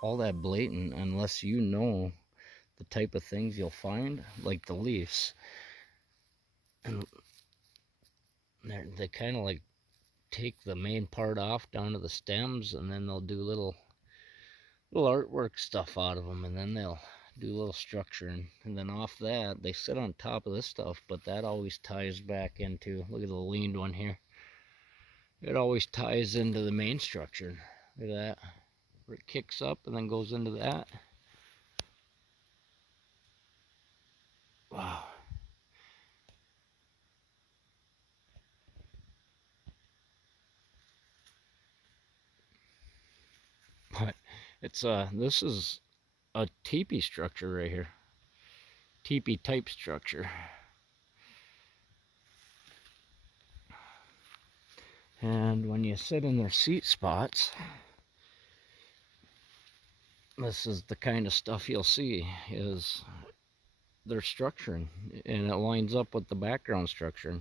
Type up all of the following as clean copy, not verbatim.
all that blatant unless you know the type of things you'll find, like the leaves. And they kind of like take the main part off down to the stems, and then they'll do little artwork stuff out of them, and then they'll do a little structuring, and then off that they sit on top of this stuff, but that always ties back into, look at the leaned one here, it always ties into the main structure. Look at that, where it kicks up and then goes into that. Wow. But it's this is a teepee structure right here, teepee type structure. And when you sit in their seat spots, this is the kind of stuff you'll see is their structuring, and it lines up with the background structuring.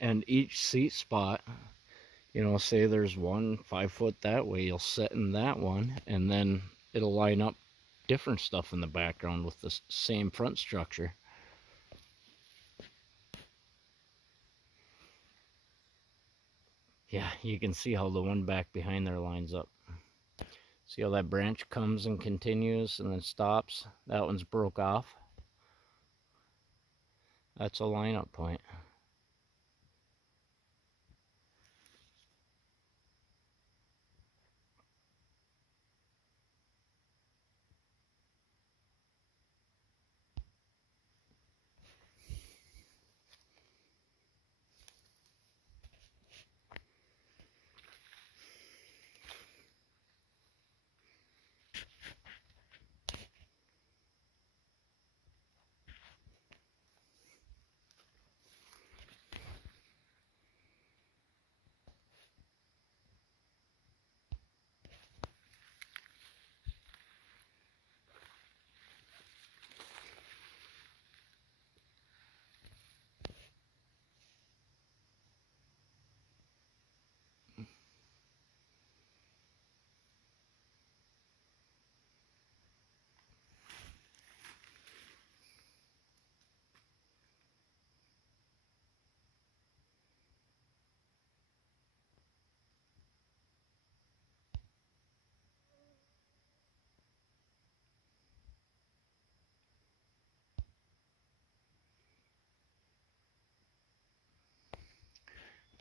And each seat spot, say there's one 5 foot that way, you'll sit in that one, and then it'll line up different stuff in the background with the same front structure. Yeah, you can see how the one back behind there lines up. See how that branch comes and continues and then stops? That one's broke off. That's a lineup point.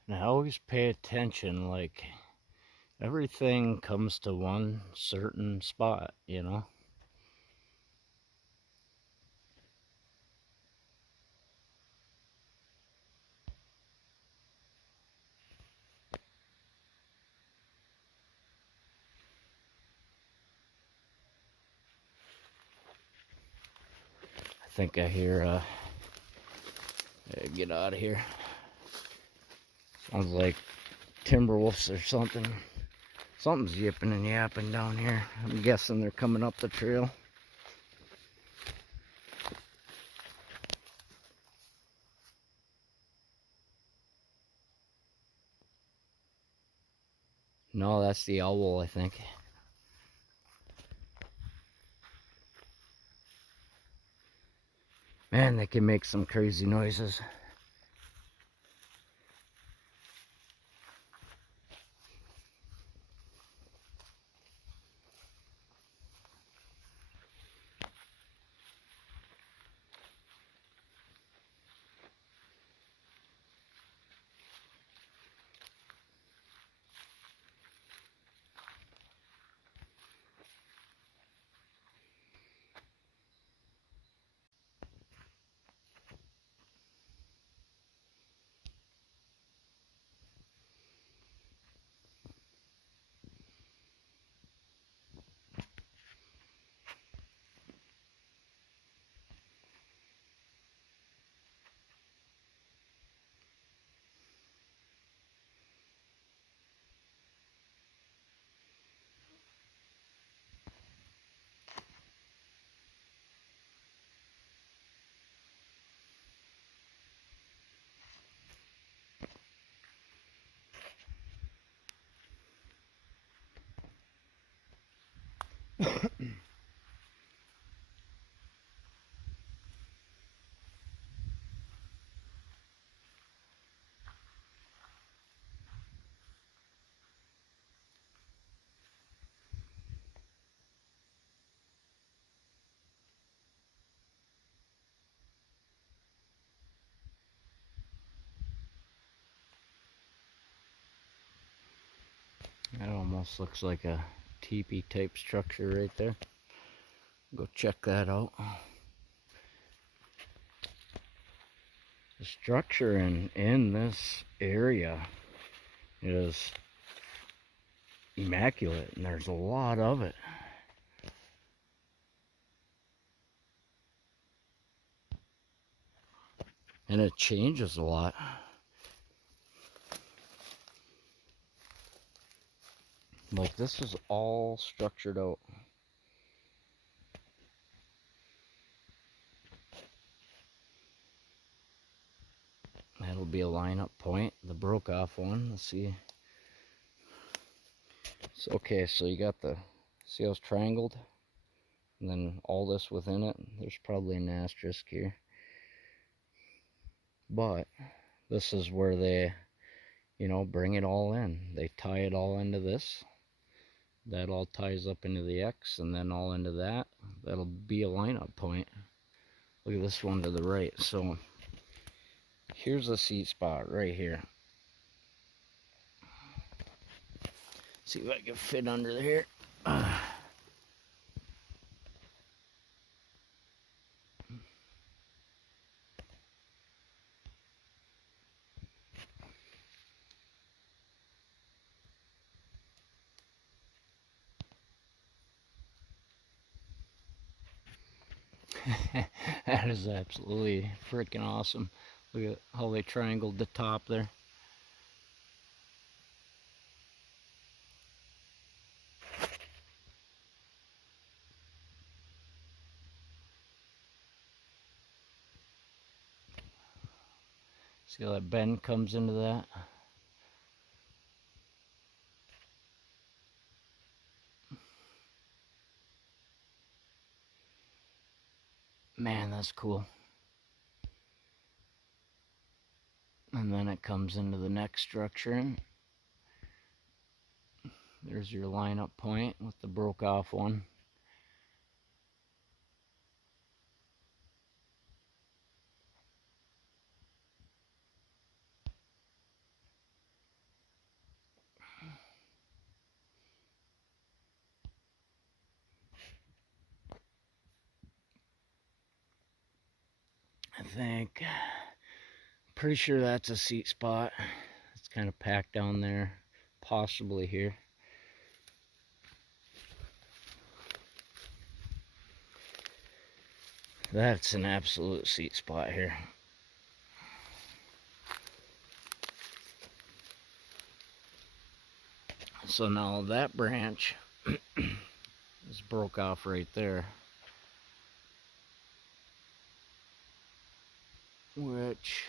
And I always pay attention, like everything comes to one certain spot. I think I hear, get out of here. Sounds like timber wolves or something. Something's yipping and yapping down here. I'm guessing they're coming up the trail. No, that's the owl, I think. Man, they can make some crazy noises. That almost looks like a teepee type structure right there. Go check that out. The structure in this area is immaculate, and there's a lot of it. And it changes a lot. Like, this is all structured out. That'll be a lineup point. The broke off one, let's see. So, okay, so you got the, see how it's triangled? And then all this within it, there's probably an asterisk here. But this is where they, you know, bring it all in. They tie it all into this. That all ties up into the X, and then all into that. That'll be a lineup point. Look at this one to the right. So here's a seat spot right here. See if I can fit under here. That is absolutely freaking awesome. Look at how they triangled the top there. See how that bend comes into that? Man, that's cool. And then it comes into the next structure. There's your lineup point with the broke off one. I think, pretty sure that's a seat spot. It's kind of packed down there, possibly here. That's an absolute seat spot here. So now that branch is broke off right there, which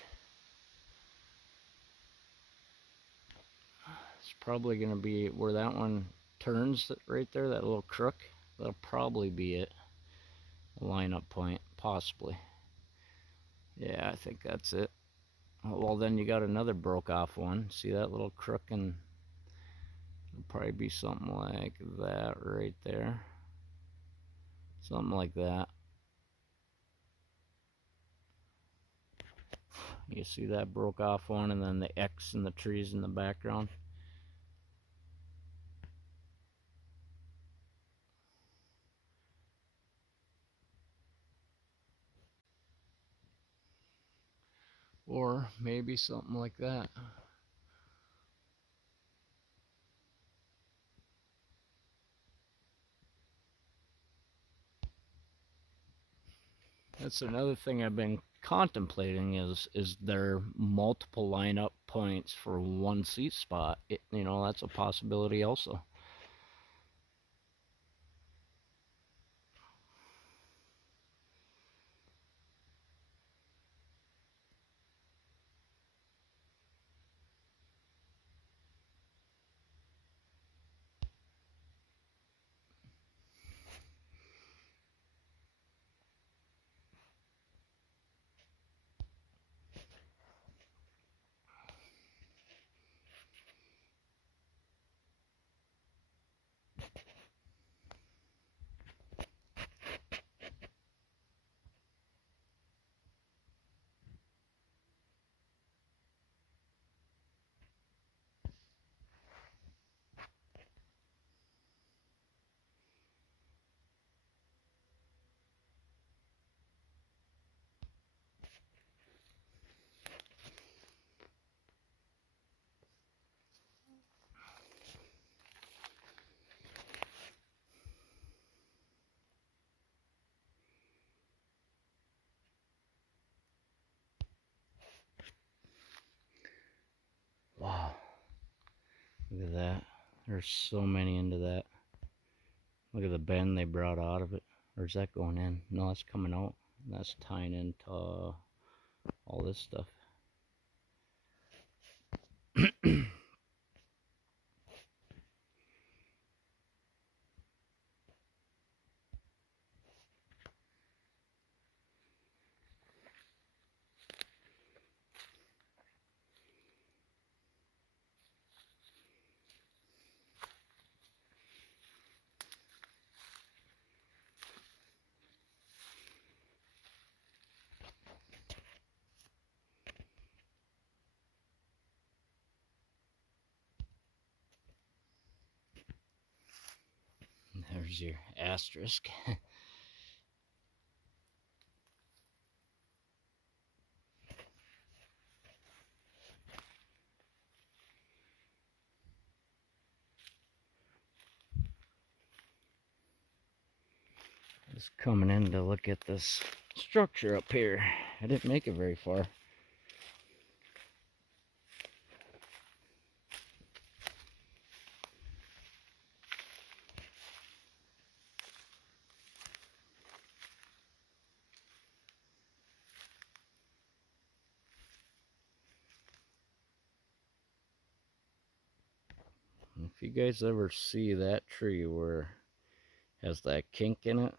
is probably going to be where that one turns right there, that little crook. That'll probably be it. A lineup point, possibly. Yeah, I think that's it. Well, then you got another broke off one. See that little crook, and it'll probably be something like that right there. Something like that. You see that broke off one, and then the X and the trees in the background. Or maybe something like that. That's another thing I've been contemplating is there multiple lineup points for one seat spot? You know, that's a possibility also. There's so many into that. Look at the bend they brought out of it. Or is that going in? No, that's coming out. That's tying into all this stuff. There's your asterisk. Just coming in to look at this structure up here. I didn't make it very far. If you guys ever see that tree where it has that kink in it,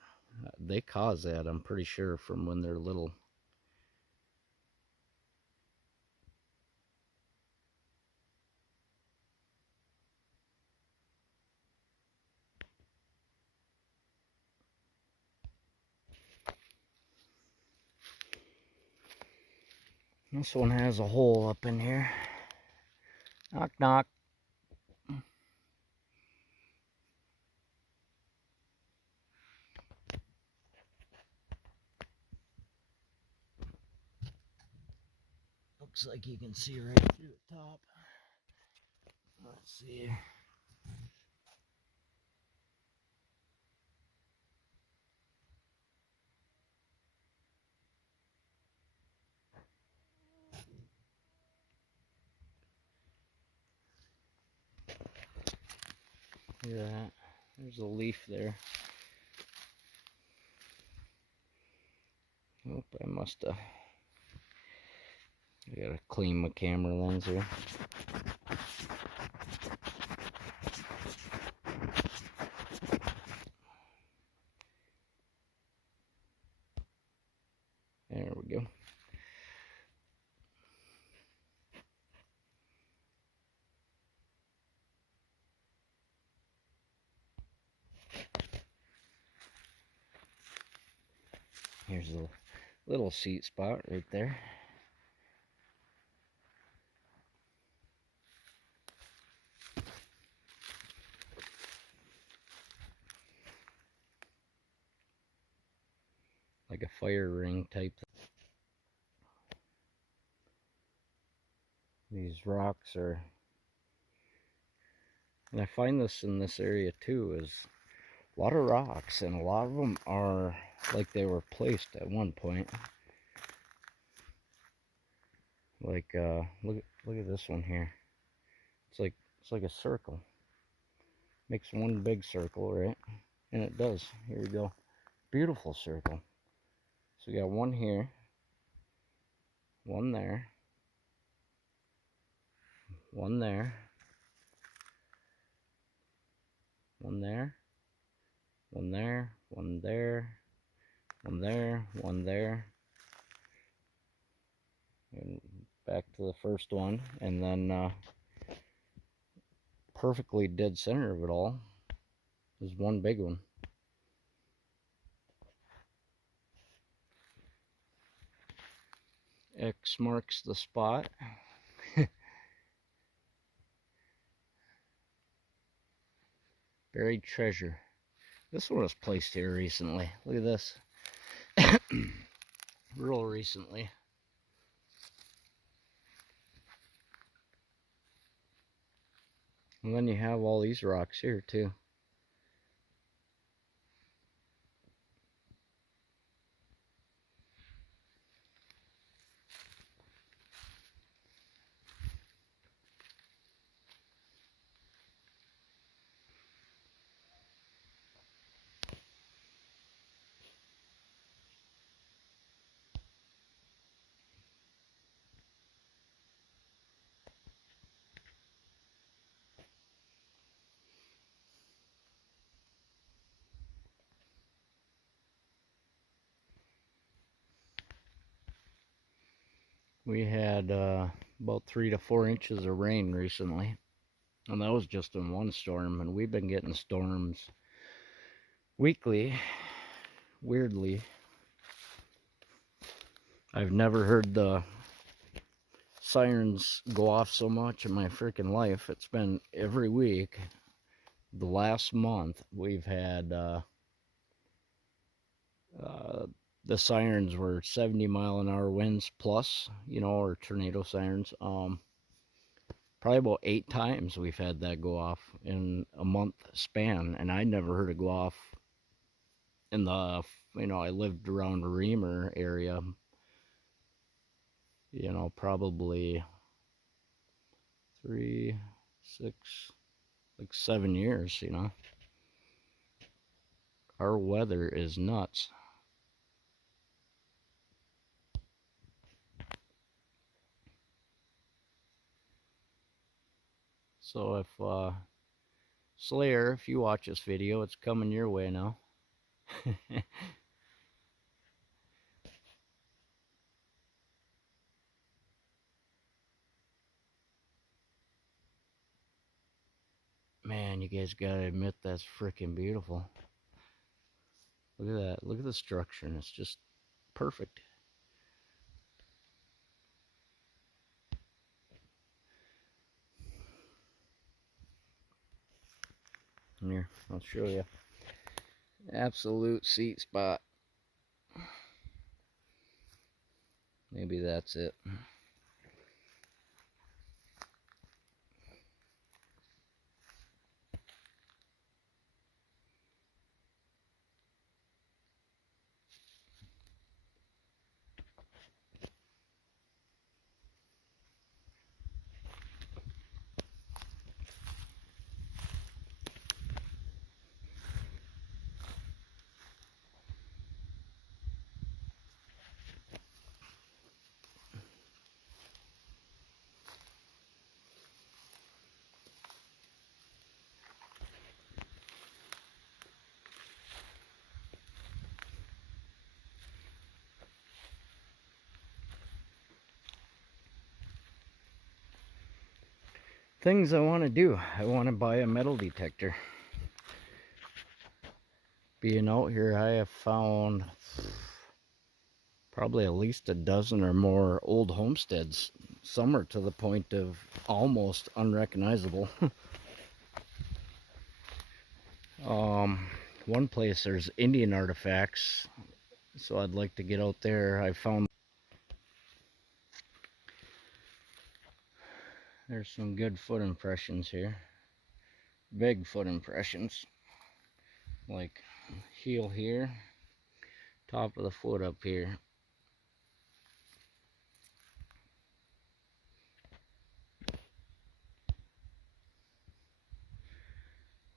they cause that, I'm pretty sure, from when they're little. This one has a hole up in here. Knock, knock. Looks like you can see right through the top. Let's see. Look at that. There's a leaf there. Oh, I must have. I gotta clean my camera lens here. There we go. Here's a little seat spot right there. Like a fire ring type. These rocks are, and I find this in this area too, is a lot of rocks, and a lot of them are like they were placed at one point. Like look at this one here. It's like a circle. Makes one big circle, right? And it does. Here we go. Beautiful circle. So we got one here, one there, one there, one there, one there, one there, one there, one there, and back to the first one, and then perfectly dead center of it all is one big one. X marks the spot. Buried treasure. This one was placed here recently. Look at this. Real recently. And then you have all these rocks here too. We had about 3 to 4 inches of rain recently, and that was just in one storm, and we've been getting storms weekly. Weirdly, I've never heard the sirens go off so much in my freaking life. It's been every week. The last month we've had the sirens were 70-mile-an-hour winds plus, you know, or tornado sirens. Probably about 8 times we've had that go off in a month span, and I never heard it go off in the, you know, I lived around Reamer area, you know, probably 3, 6, like 7 years, you know. Our weather is nuts. So if Slayer, if you watch this video, it's coming your way now. Man, you guys gotta admit that's freaking beautiful. Look at that. Look at the structure, and it's just perfect. Here, I'll show you. Absolute seat spot. Maybe that's it. Things I want to do. I want to buy a metal detector. Being out here, I have found probably at least a dozen or more old homesteads. Some are to the point of almost unrecognizable. One place there's Indian artifacts, so I'd like to get out there. I found there's some good foot impressions here. Big foot impressions. Like heel here, top of the foot up here.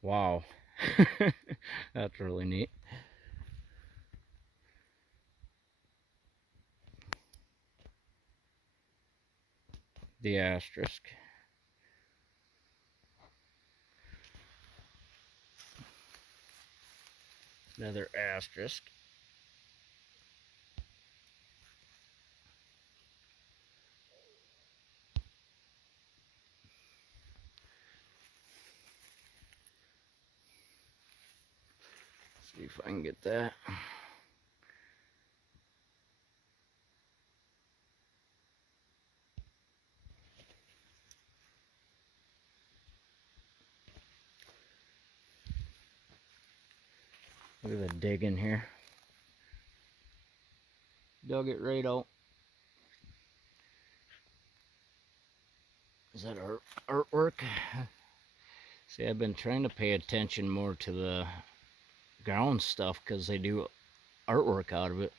Wow. That's really neat. The asterisk. Another asterisk. See if I can get that. Look at the dig in here. Dug it right out. Is that artwork? See, I've been trying to pay attention more to the ground stuff because they do artwork out of it.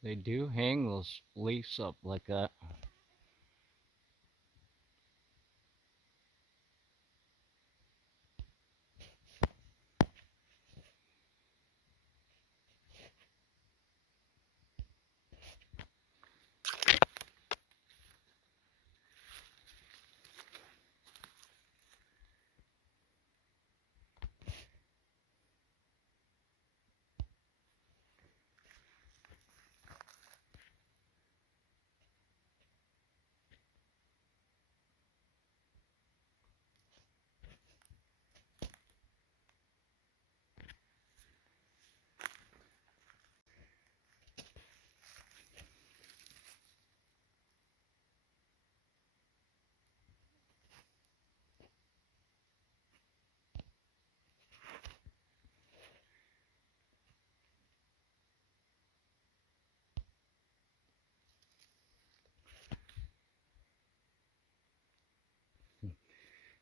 They do hang those leaves up like that.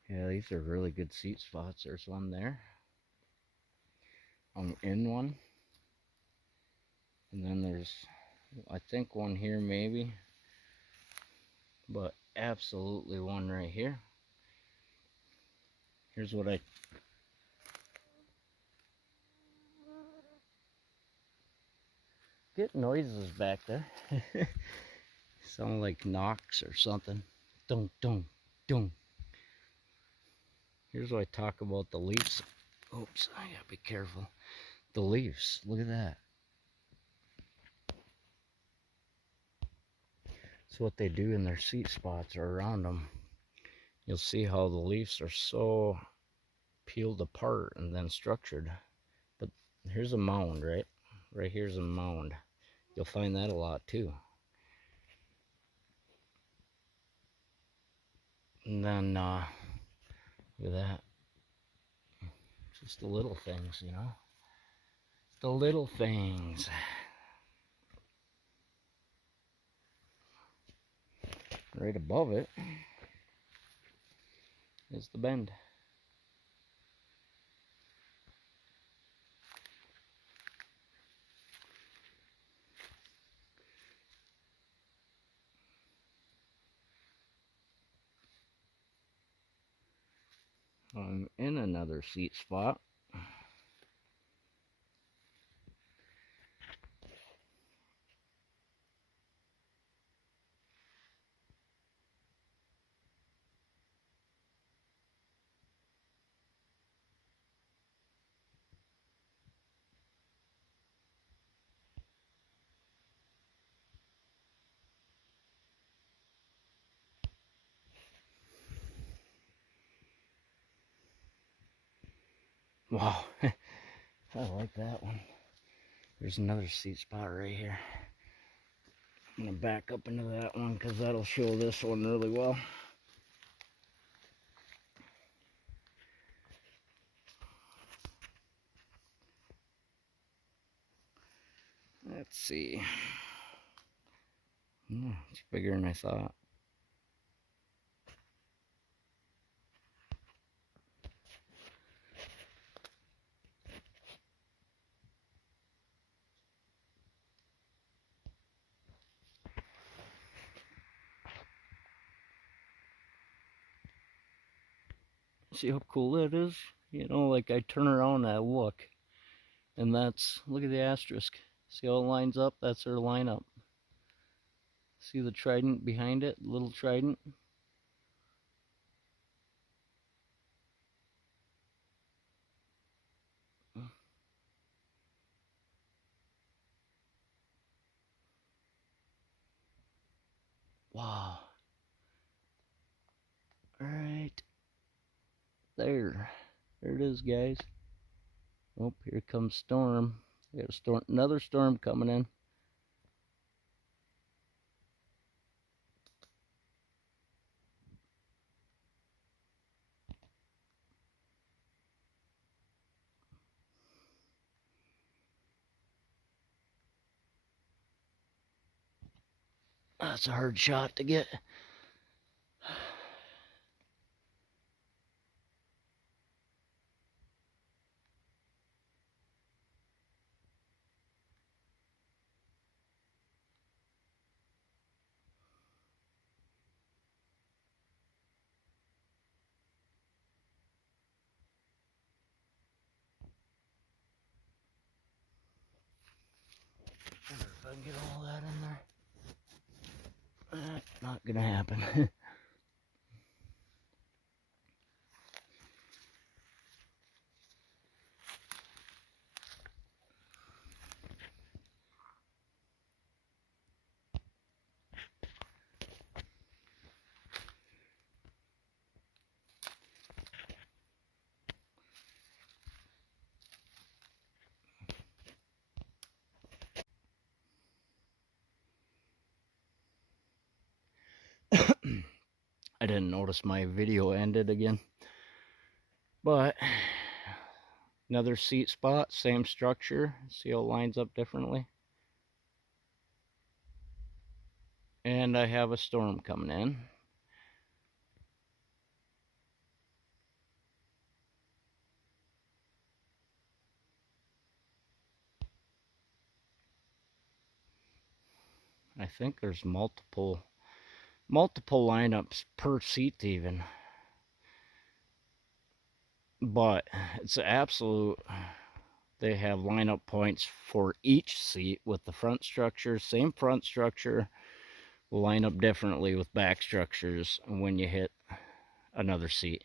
Yeah, these are really good seat spots. There's one there. I'm in one. And then there's, I think, one here maybe. But absolutely one right here. Here's what I... Get noises back there. Sound like knocks or something. Dunk, dunk, dunk. Here's what I talk about the leaves. Oops, I gotta be careful. The leaves, look at that. So what they do in their seat spots or around them, you'll see how the leaves are so peeled apart and then structured. But here's a mound, right? Right here's a mound. You'll find that a lot too. And then, look at that. Just the little things, you know? The little things. Right above it is the bend. I'm in another seat spot. Wow, I like that one. There's another seat spot right here. I'm gonna back up into that one because that'll show this one really well. Let's see. It's bigger than I thought. See how cool that is? You know, like I turn around and I look, and that's, look at the asterisk. See how it lines up? That's their lineup. See the trident behind it, little trident? Wow. Alright. There. There it is, guys. Oh, here comes storm. We got a storm, another storm coming in. That's a hard shot to get. I can get all that in there. Not gonna happen. I didn't notice my video ended again. But another seat spot, same structure. See how it lines up differently? And I have a storm coming in. I think there's multiple lineups per seat even. But it's absolute. They have lineup points for each seat with the front structure, same front structure, will line up differently with back structures when you hit another seat.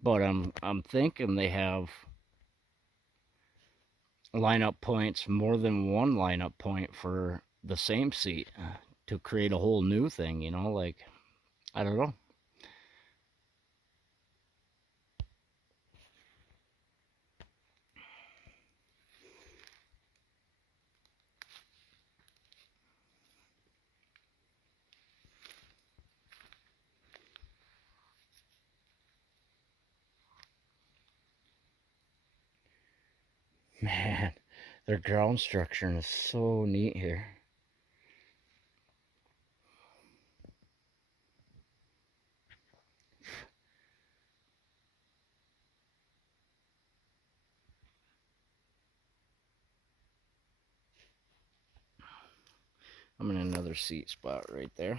But I'm thinking they have lineup points, more than one lineup point for the same seat to create a whole new thing, you know, like, I don't know. Man, their ground structure is so neat here. I'm in another seat spot right there.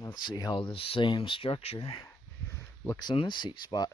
Let's see how the same structure looks in this seat spot.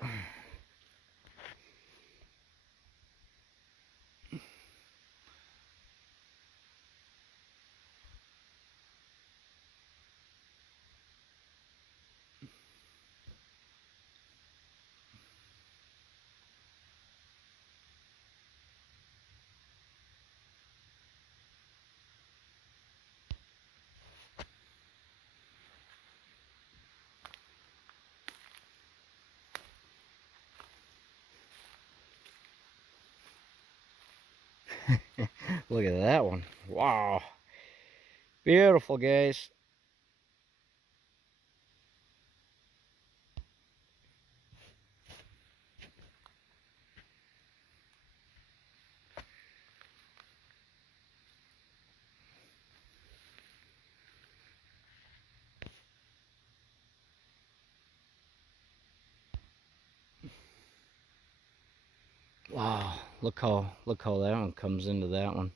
Look at that one. Wow. Beautiful, guys. Wow, look how that one comes into that one,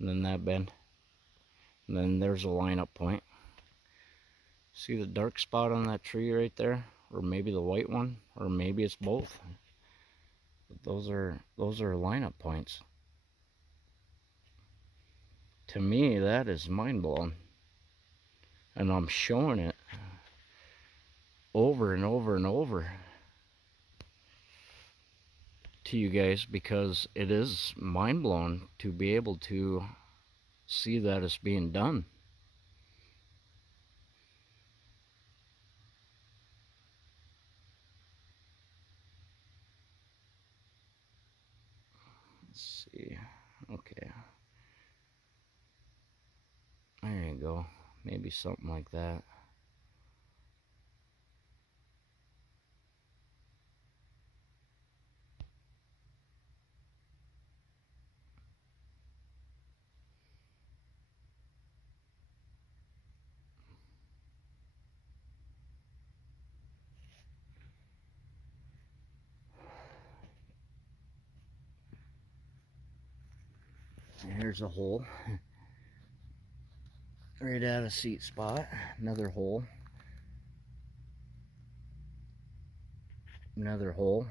and then that bend, and then there's a lineup point. See the dark spot on that tree right there, or maybe the white one, or maybe it's both. But those are lineup points. To me, that is mind blowing, and I'm showing it over and over and over to you guys because it is mind blowing to be able to see that it's being done. Let's see. Okay. There you go. Maybe something like that. there's a hole right at a seat spot. Another hole. Another hole.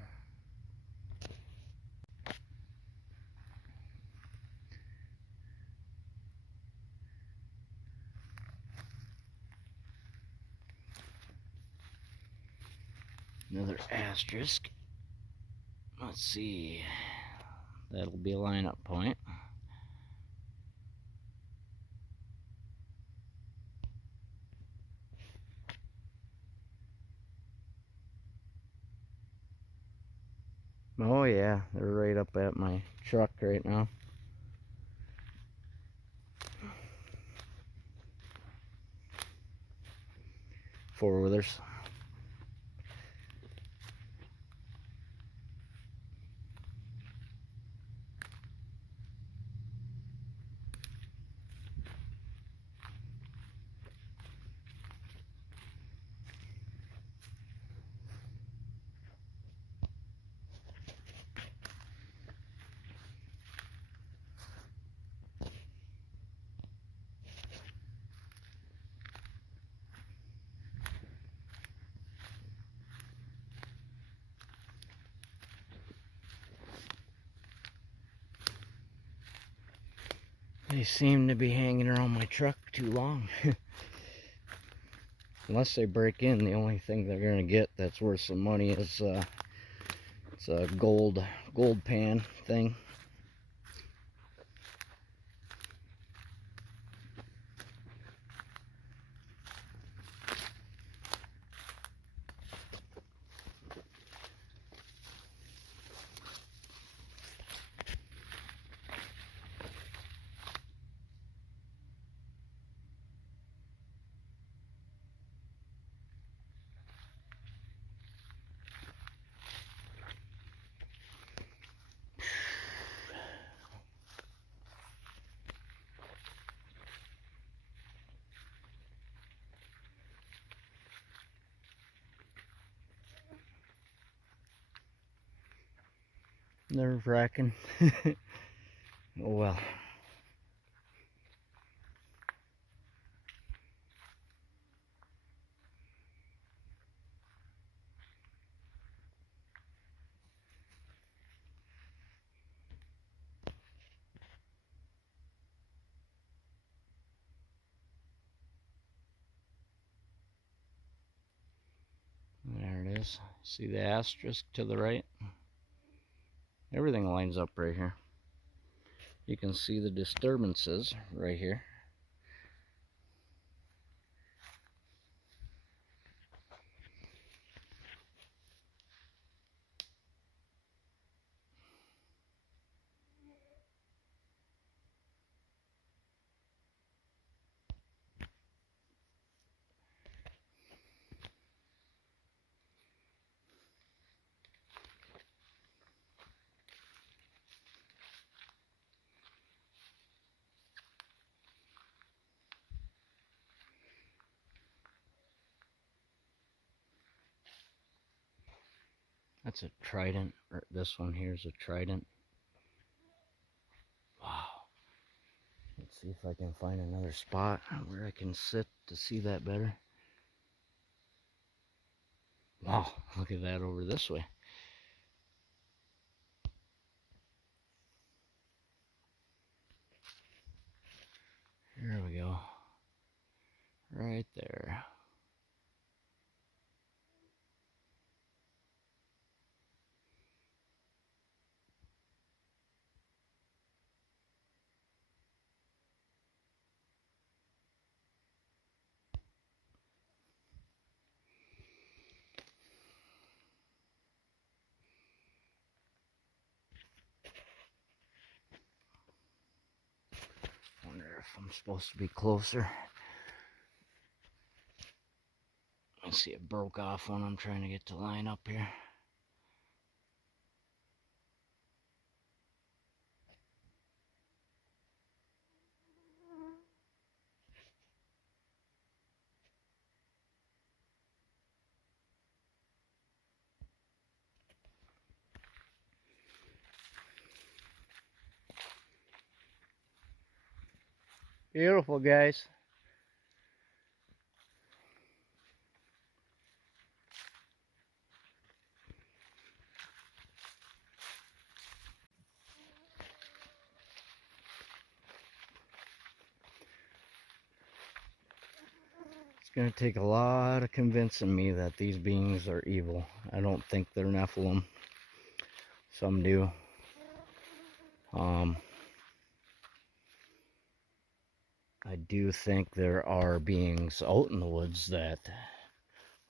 Another asterisk. Let's see. That'll be a lineup point. Oh yeah, they're right up at my truck right now. Four-wheelers. They seem to be hanging around my truck too long. Unless they break in, the only thing they're gonna get that's worth some money is it's a gold pan thing. Nerve-wracking. Oh well. There it is. See the asterisk to the right? Everything lines up right here. You can see the disturbances right here. That's a trident. This one here is a trident. Wow. Let's see if I can find another spot where I can sit to see that better. Wow, look at that over this way. Here we go. Right there. Wonder if I'm supposed to be closer. Let's see, it broke off when I'm trying to get to line up here. Beautiful, guys. It's going to take a lot of convincing me that these beings are evil. I don't think they're Nephilim. Some do. I do think there are beings out in the woods that,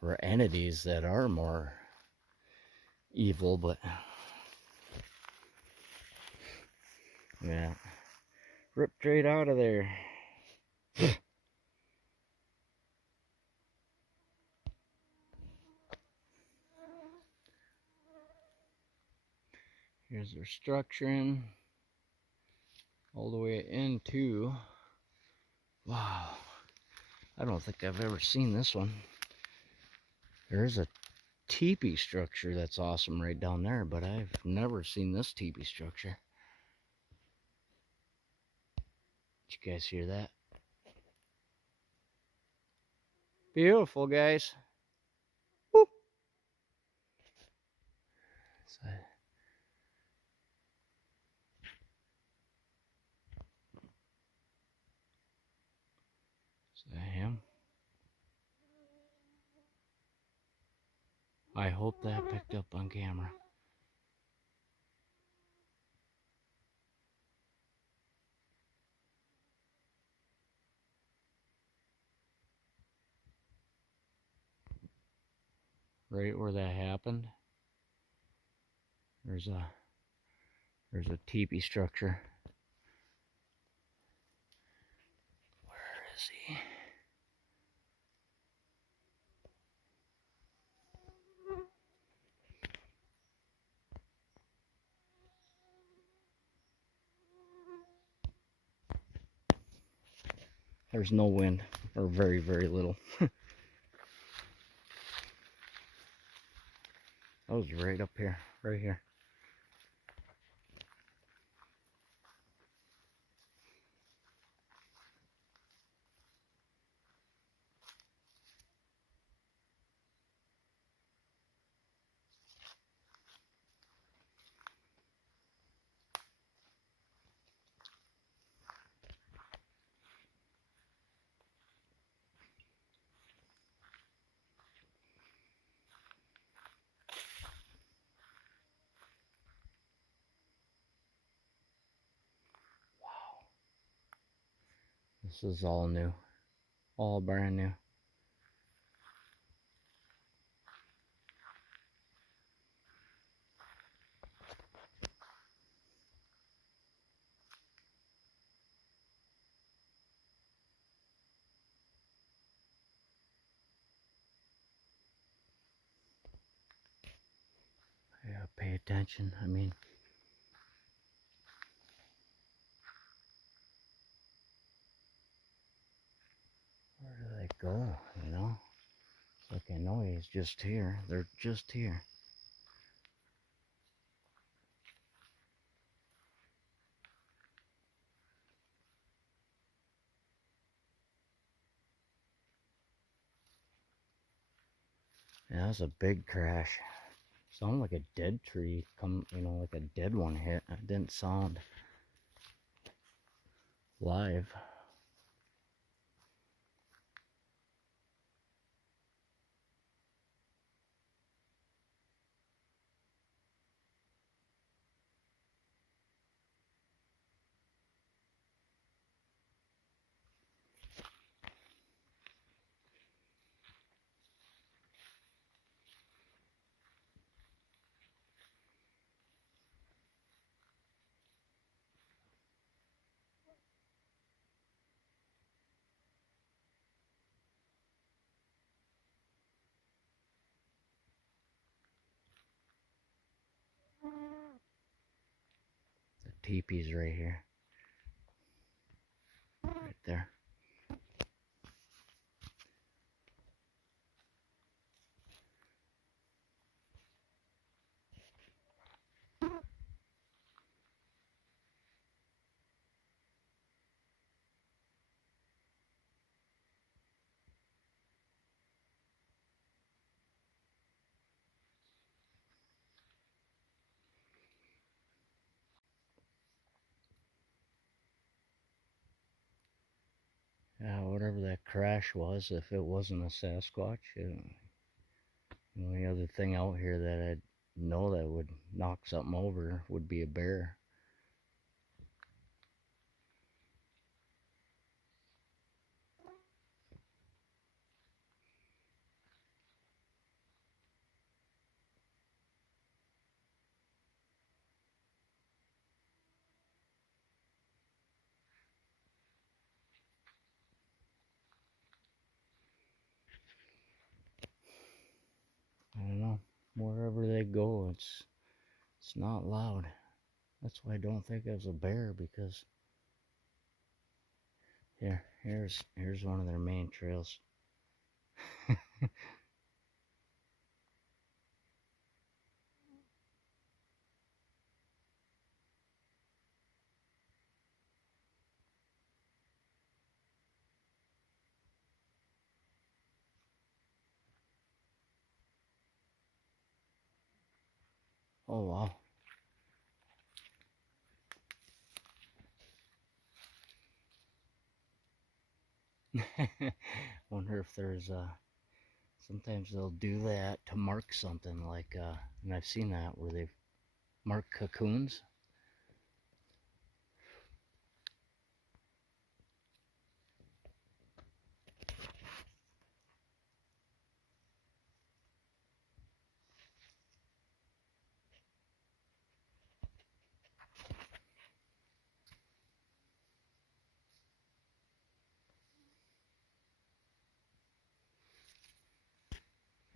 or entities that are more evil, but yeah, ripped right out of there. Here's their structuring all the way into, wow, I don't think I've ever seen this one. There's a teepee structure that's awesome right down there, but I've never seen this teepee structure. Did you guys hear that? Beautiful, guys. Whoop. Is that him? I hope that picked up on camera. Right where that happened, there's a teepee structure. Where is he? There's no wind, or very, very little. I was right up here, right here. This is all new, all brand new. Yeah, pay attention. I mean, where do they go, you know? It's like I know he's just here. They're just here. Yeah, that was a big crash. Sounded like a dead tree come, you know, like a dead one hit. It didn't sound live. The teepee's right here. Right there. whatever that crash was, if it wasn't a Sasquatch. The only other thing out here that I'd know that would knock something over would be a bear. I don't know. Wherever they go, it's not loud. That's why I don't think it was a bear, because here's one of their main trails. Oh wow. Wonder if there's sometimes they'll do that to mark something, like and I've seen that where they've marked cocoons.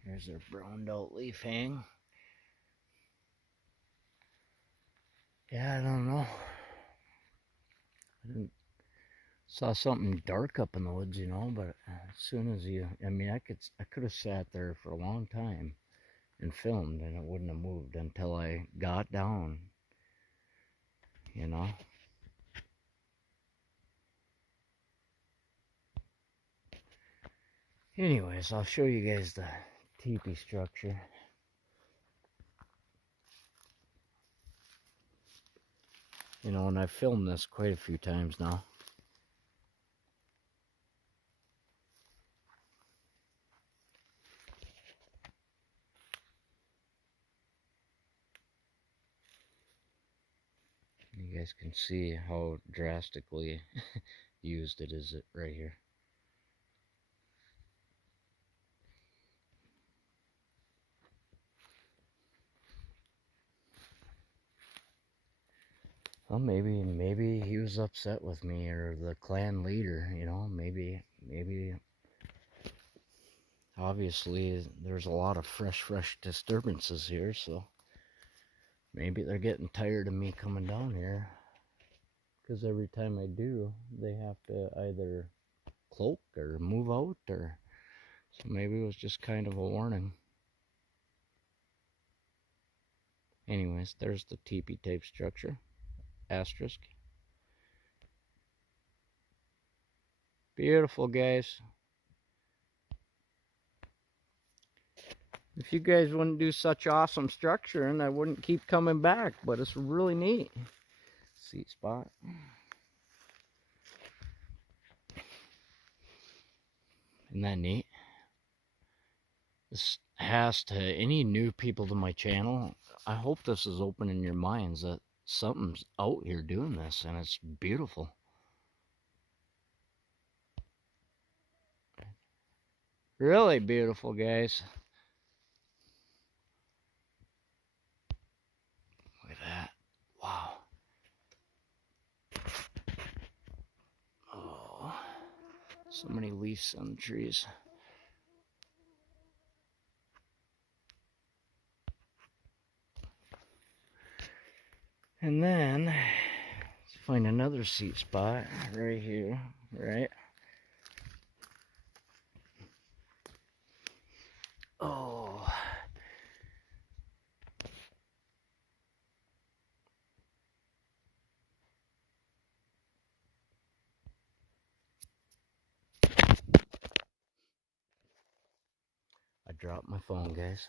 Here's their browned out leaf hang. Yeah, I don't know. I saw something dark up in the woods, you know, but as soon as I mean, I could have sat there for a long time and filmed, and it wouldn't have moved until I got down, you know. Anyways, I'll show you guys the teepee structure. You know, and I've filmed this quite a few times now. You guys can see how drastically used it is right here. Well, maybe he was upset with me, or the clan leader, you know, maybe obviously there's a lot of fresh disturbances here, so maybe they're getting tired of me coming down here, because every time I do, they have to either cloak or move out, or so maybe it was just kind of a warning. Anyways, there's the teepee type structure. Asterisk. Beautiful, guys. If you guys wouldn't do such awesome structuring, I wouldn't keep coming back, but it's really neat. Seat spot. Isn't that neat? This has to, any new people to my channel, I hope this is opening your minds that something's out here doing this, and it's beautiful. Really beautiful, guys. Look at that. Wow. Oh, so many leaves on the trees. And then, let's find another seat spot right here, right? Oh. I dropped my phone, guys.